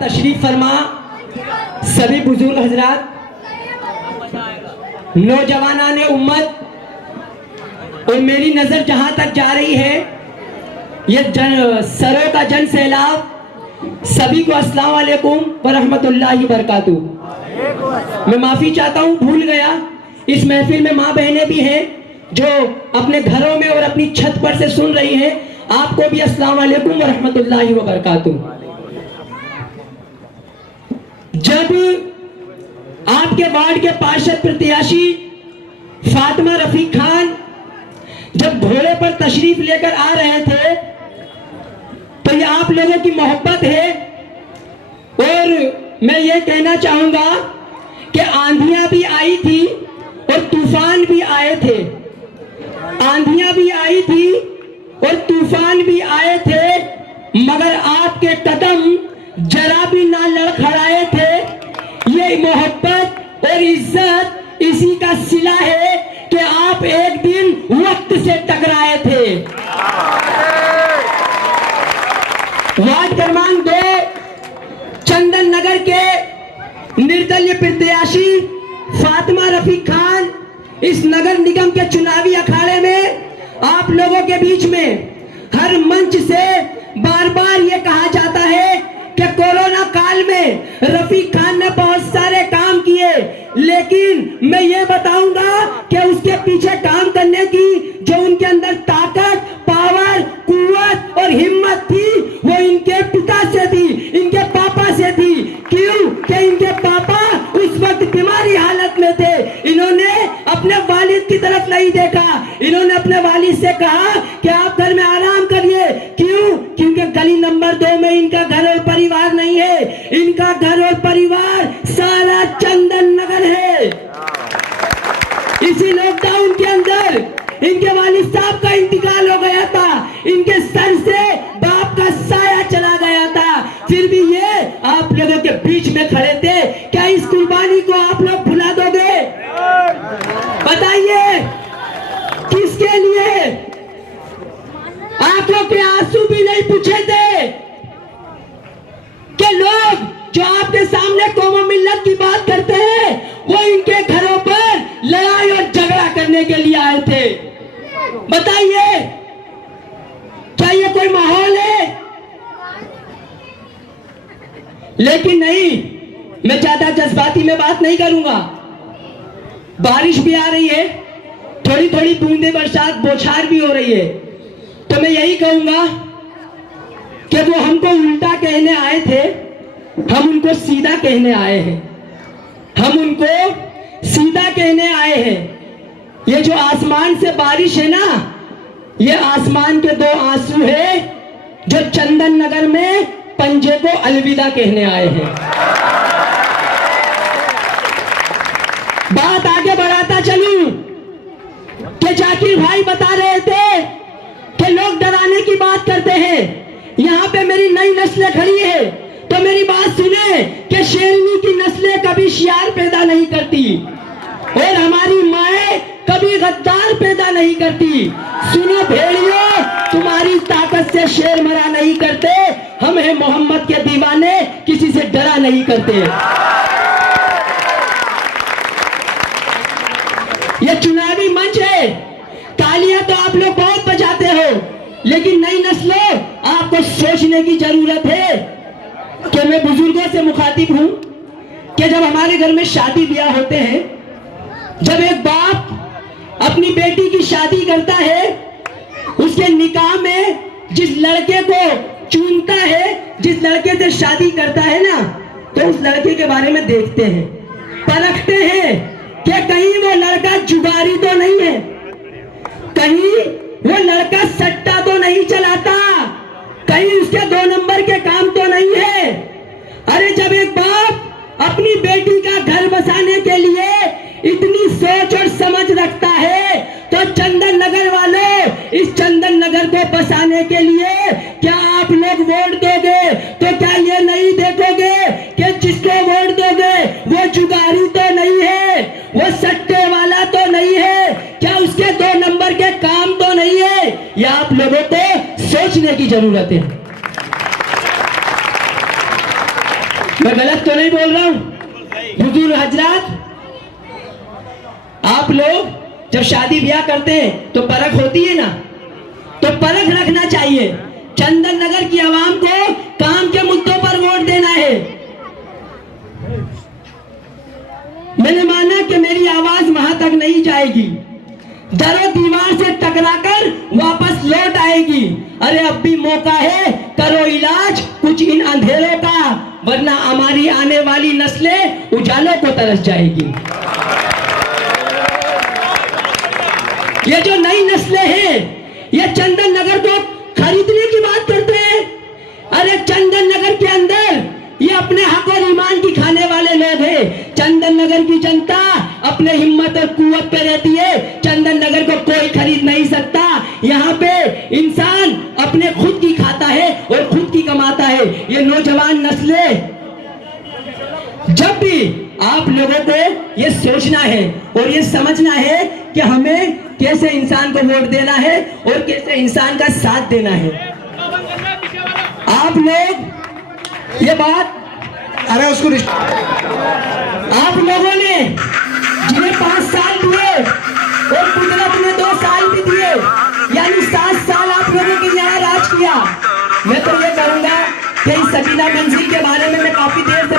तशरीफ फरमा सभी बुजुर्ग हजरात, नौजवानाने उम्मत, और मेरी नजर जहां तक जा रही है ये सरों का जन सैलाब, सभी को अस्सलाम वालेकुम व रहमतुल्लाहि व बरकातुहू। मैं माफी चाहता हूं, भूल गया, इस महफिल में माँ बहनें भी हैं जो अपने घरों में और अपनी छत पर से सुन रही हैं। आपको भी अस्सलाम वालेकुम व रहमतुल्लाहि व बरकातुहू। जब आपके वार्ड के पार्षद प्रत्याशी फातिमा रफीक खान जब घोड़े पर तशरीफ लेकर आ रहे थे तो ये आप लोगों की मोहब्बत है। और मैं ये कहना चाहूंगा कि आंधियां भी आई थी और तूफान भी आए थे, आंधियां भी आई थी और तूफान भी आए थे, मगर आपके कदम जरा भी ना लड़खड़ाए थे। ये मोहब्बत और इज्जत इसी का सिला है कि आप एक दिन वक्त से टकराए थे। वार्ड क्रमांक 2 चंदन नगर के निर्दलीय प्रत्याशी फातिमा रफीक खान इस नगर निगम के चुनावी अखाड़े में आप लोगों के बीच में हर मंच से बार बार ये कहा जाता है कि कोरोना काल में रफीक खान ने बहुत सारे काम किए, लेकिन मैं ये बताऊंगा कि उसके पीछे काम करने की जो उनके अंदर ताकत, पावर, कुव्वत और हिम्मत थी वो इनके पिता से थी, इनके पापा से थी। क्यों? कि इनके पापा उस वक्त बीमारी हालत में थे। इन्होंने अपने वालिद की तरफ नहीं देखा, इन्होंने अपने वालिद से कहा कि आप घर में आराम करिए। क्यों? क्योंकि गली नंबर 2 में इनका घर और परिवार नहीं है, इनका घर और परिवार सारा चंदन नगर है। इसी लॉकडाउन के अंदर इनके वालिद साहब का इंतकाल हो गया था, इनके सर से बाप का साया चला गया था, फिर भी ये आप लोगों के बीच में खड़े थे। क्या इस कुर्बानी को आप लोग भुला दोगे? बताइए किसके लिए? आंखों के आंसू भी नहीं पूछे थे कि लोग जो आपके सामने कौम मिल्लत की बात करते हैं वो इनके घरों पर लड़ाई और झगड़ा करने के लिए आए थे। बताइए क्या ये कोई माहौल है? लेकिन नहीं, मैं ज्यादा जज्बाती में बात नहीं करूंगा। बारिश भी आ रही है, थोड़ी थोड़ी बूंदे बरसात बौछार भी हो रही है, तो मैं यही कहूंगा कि वो हमको उल्टा कहने आए थे, हम उनको सीधा कहने आए हैं, हम उनको सीधा कहने आए हैं। ये जो आसमान से बारिश है ना, ये आसमान के 2 आंसू है जो चंदन नगर में पंजे को अलविदा कहने आए हैं। बात आगे बढ़ाता चलूं कि जाकिर भाई बता रहे थे कि लोग डराने की बात करते हैं। यहाँ पे मेरी नई नस्लें खड़ी है, तो मेरी बात सुने कि शेरनी की नस्लें कभी शियार पैदा नहीं करती और हमारी माएं कभी गद्दार पैदा नहीं करती। सुनो भेड़ियों, तुम्हारी ताकत से शेर मरा नहीं करते, हम हैं मोहम्मद के दीवाने, किसी से डरा नहीं करते। ये चुनावी मंच है, तालियां तो आप लोग बहुत बजाते हो, लेकिन नई नस्लों आपको सोचने की जरूरत है। कि मैं बुजुर्गों से मुखातिब हूं कि जब हमारे घर में शादी ब्याह होते हैं, जब एक बाप अपनी बेटी की शादी करता है, उसके निकाह में जिस लड़के को चुनता है, जिस लड़के से शादी करता है ना, तो उस लड़के के बारे में देखते हैं, परखते हैं कि कहीं वो लड़का जुगारी तो नहीं है, कहीं वो लड़का सट्टा तो नहीं चलाता, कहीं उसके 2 नंबर के काम तो नहीं है। अरे जब एक बाप अपनी बेटी का घर बसाने के लिए इतनी सोच और समझ रखता है, तो चंदन नगर वालों, इस चंदन नगर को बसाने के लिए क्या आप लोग वोट दोगे? तो क्या ये नहीं देखोगे कि जिसको वोट दोगे वो जुगारी तो नहीं है, वो सट्टे वाला तो नहीं है, क्या उसके 2 नंबर के काम तो नहीं है? यह आप लोगों को सोचने की जरूरत है। मैं गलत तो नहीं बोल रहा हूं? हुजूर हजरात, आप लोग जब शादी ब्याह करते हैं तो परख होती है ना, तो परख रखना चाहिए। चंदन नगर की आवाम को काम के मुद्दों पर वोट देना है। मैंने माना कि मेरी आवाज वहां तक नहीं जाएगी, दरो दीवार से टकराकर वापस लौट आएगी। अरे अब भी मौका है, करो इलाज कुछ इन अंधेरों का, वरना हमारी आने वाली नस्लें उजालों को तरस जाएगी। ये जो नई नस्लें हैं, ये चंदन नगर को खरीदने की बात करते हैं। अरे चंदन नगर के अंदर ये अपने हक और ईमान की खाने वाले लोग हैं। चंदन नगर की जनता अपने हिम्मत और कुव्वत पे रहती है। चंदन नगर को कोई खरीद नहीं सकता। यहाँ पे इंसान अपने खुद की खाता है और खुद की कमाता है। ये नौजवान नस्लें, जब भी आप लोगों को ये सोचना है और ये समझना है कि हमें कैसे इंसान को वोट देना है और कैसे इंसान का साथ देना है। आप लोग ये बात, अरे उसको आप लोगों ने जिन्हें 5 साल दिए और कुदरत ने 2 साल भी दिए, यानी 7 साल आप लोगों के यहाँ राज किया। मैं तो ये कहूंगा कि इस सकीना मंजिल के बारे में मैं काफी देर से